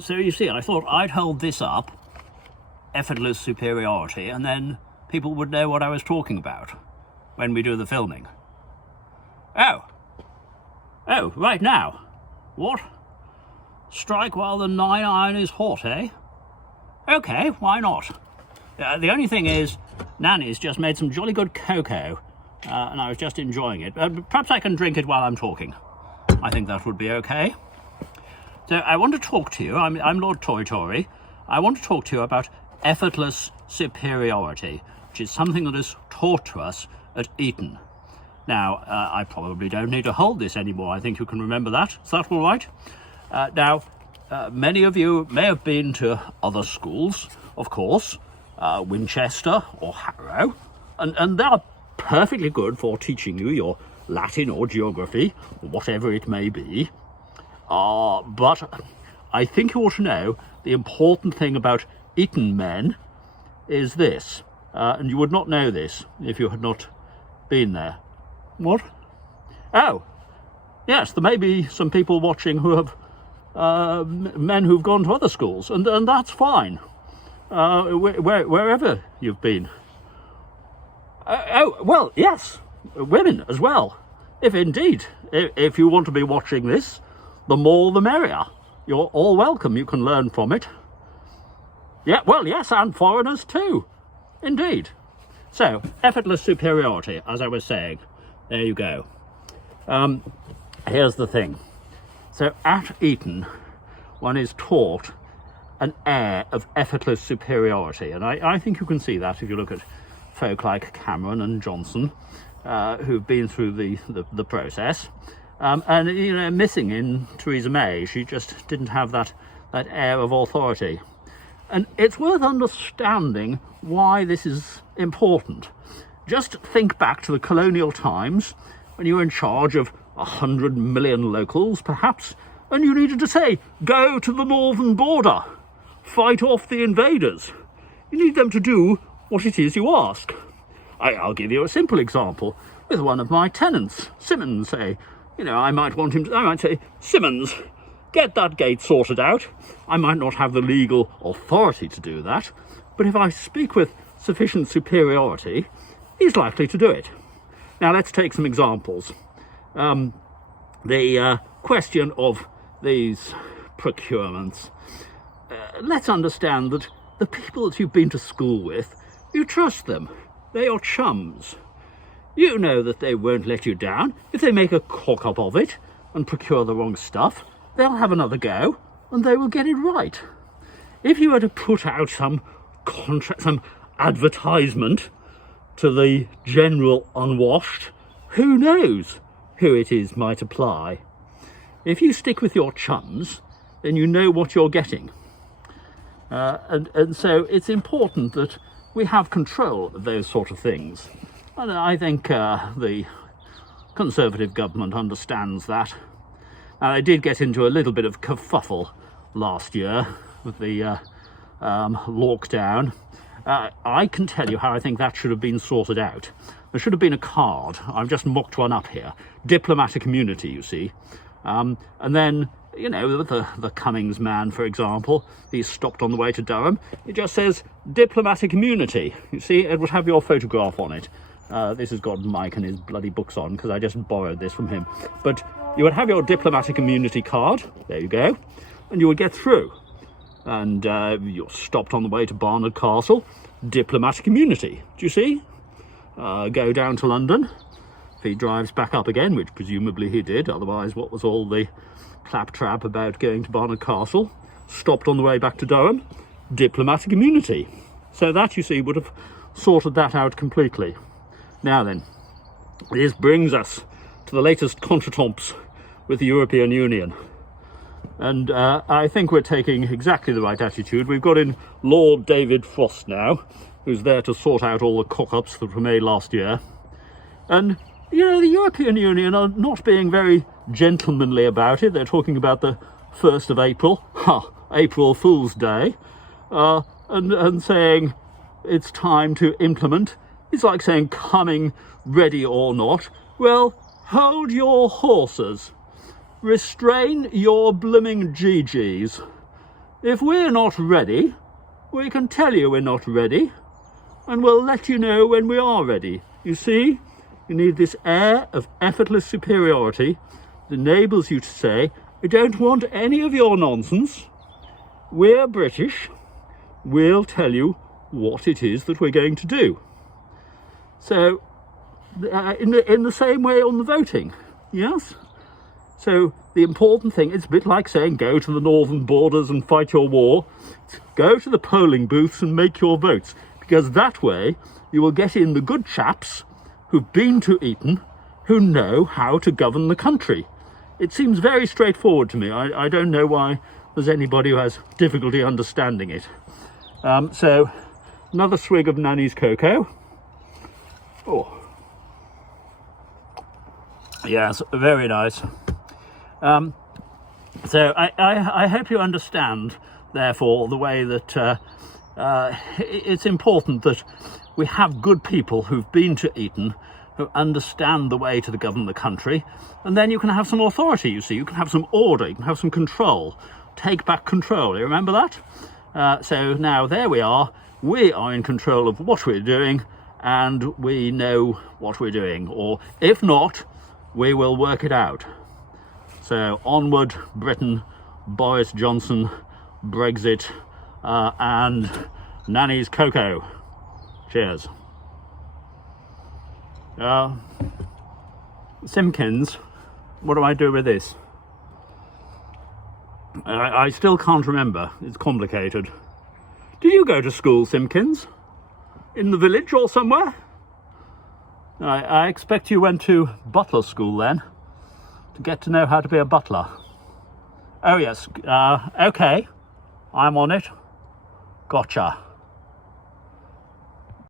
So you see, I thought I'd hold this up, effortless superiority, and then people would know what I was talking about when we do the filming. Oh, right now. What? Strike while the 9-iron is hot, eh? Okay, why not? The only thing is, Nanny's just made some jolly good cocoa, and I was just enjoying it. Perhaps I can drink it while I'm talking. I think that would be okay. So I want to talk to you, I'm Lord Toritori. I want to talk to you about effortless superiority, which is something that is taught to us at Eton. Now, I probably don't need to hold this anymore. I think you can remember that. Is that all right? Now, many of you may have been to other schools, of course, Winchester or Harrow, and they are perfectly good for teaching you your Latin or geography, or whatever it may be. But I think you ought to know the important thing about Eton men is this, and you would not know this if you had not been there. What? Oh, yes, there may be some people watching who have men who've gone to other schools, and that's fine, wherever you've been. Oh, well, yes, women as well. If indeed, if you want to be watching this, the more the merrier. You're all welcome, you can learn from it. Yeah, well, yes, and foreigners too, indeed. So, effortless superiority, as I was saying. There you go. Here's the thing. So at Eton, one is taught an air of effortless superiority, and I think you can see that if you look at folk like Cameron and Johnson, who've been through the process, and you know, missing in Theresa May. She just didn't have that air of authority, and it's worth understanding why this is important. Just think back to the colonial times when you were in charge of 100 million locals, perhaps, and you needed to say, go to the northern border, fight off the invaders. You need them to do what it is you ask. I'll give you a simple example with one of my tenants, Simmons, say. You know, I might say, Simmons, get that gate sorted out. I might not have the legal authority to do that, but if I speak with sufficient superiority, he's likely to do it. Now, let's take some examples. The question of these procurements. Let's understand that the people that you've been to school with, you trust them. They're your chums. You know that they won't let you down. If they make a cock-up of it and procure the wrong stuff, they'll have another go and they will get it right. If you were to put out some contract, some advertisement to the general unwashed, who knows who it is might apply. If you stick with your chums, then you know what you're getting. And so it's important that we have control of those sort of things. And I think the Conservative government understands that. Now, they did get into a little bit of kerfuffle last year with the lockdown. I can tell you how I think that should have been sorted out. There should have been a card. I've just mocked one up here. Diplomatic immunity, you see. And then, you know, the Cummings man, for example, he's stopped on the way to Durham. It just says diplomatic immunity. You see, it would have your photograph on it. This has got Mike and his bloody books on, because I just borrowed this from him. But you would have your diplomatic immunity card. There you go. And you would get through. And you're stopped on the way to Barnard Castle. Diplomatic immunity. Do you see? Go down to London. If he drives back up again, which presumably he did, otherwise what was all the claptrap about going to Barnard Castle? Stopped on the way back to Durham. Diplomatic immunity. So that, you see, would have sorted that out completely. Now then, this brings us to the latest contretemps with the European Union. And I think we're taking exactly the right attitude. We've got in Lord David Frost now, who's there to sort out all the cock-ups that were made last year. And, you know, the European Union are not being very gentlemanly about it. They're talking about the 1st of April, April Fool's Day, and saying it's time to implement. It's like saying coming ready or not. Well, hold your horses. Restrain your blooming GGs. If we're not ready, we can tell you we're not ready, and we'll let you know when we are ready. You see, you need this air of effortless superiority that enables you to say, we don't want any of your nonsense. We're British. We'll tell you what it is that we're going to do. So, in the same way on the voting, yes? So the important thing, it's a bit like saying go to the northern borders and fight your war. Go to the polling booths and make your votes, because that way you will get in the good chaps who've been to Eton, who know how to govern the country. It seems very straightforward to me. I don't know why there's anybody who has difficulty understanding it. So another swig of Nanny's cocoa. Oh, yes, very nice. So I hope you understand, therefore, the way that it's important that we have good people who've been to Eton, who understand the way to govern the country, and then you can have some authority, you see. You can have some order, you can have some control. Take back control, you remember that? So now there we are in control of what we're doing, and we know what we're doing, or if not, we will work it out. So onward, Britain, Boris Johnson, Brexit, and Nanny's cocoa. Cheers. Simpkins, what do I do with this? I still can't remember. It's complicated. Did you go to school, Simpkins? In the village or somewhere? I expect you went to butler school then, to get to know how to be a butler. Oh yes, okay, I'm on it. Gotcha.